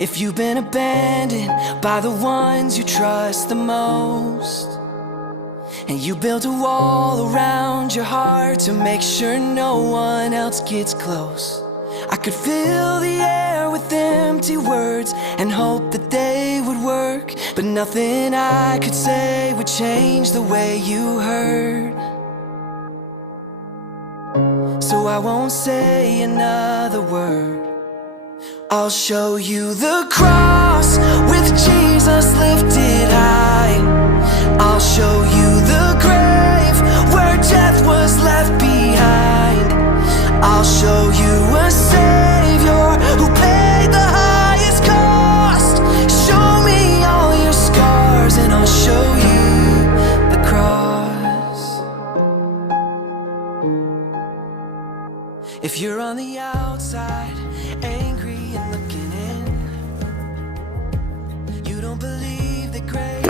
If you've been abandoned by the ones you trust the most, and you built a wall around your heart to make sure no one else gets close, I could fill the air with empty words and hope that they would work, but nothing I could say would change the way you hurt. So I won't say another word. I'll show you the cross with Jesus lifted high. I'll show you the grave where death was left behind. I'll show you a Savior who paid the highest cost. Show me all your scars and I'll show you the cross. If you're on the outside, angry and looking in, you don't believe that grace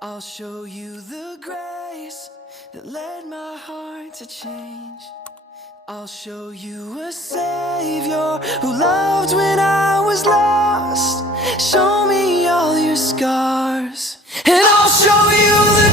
I'll show you the grace that led my heart to change. I'll show you a Savior who loved when I was lost. Show me all your scars and I'll show you the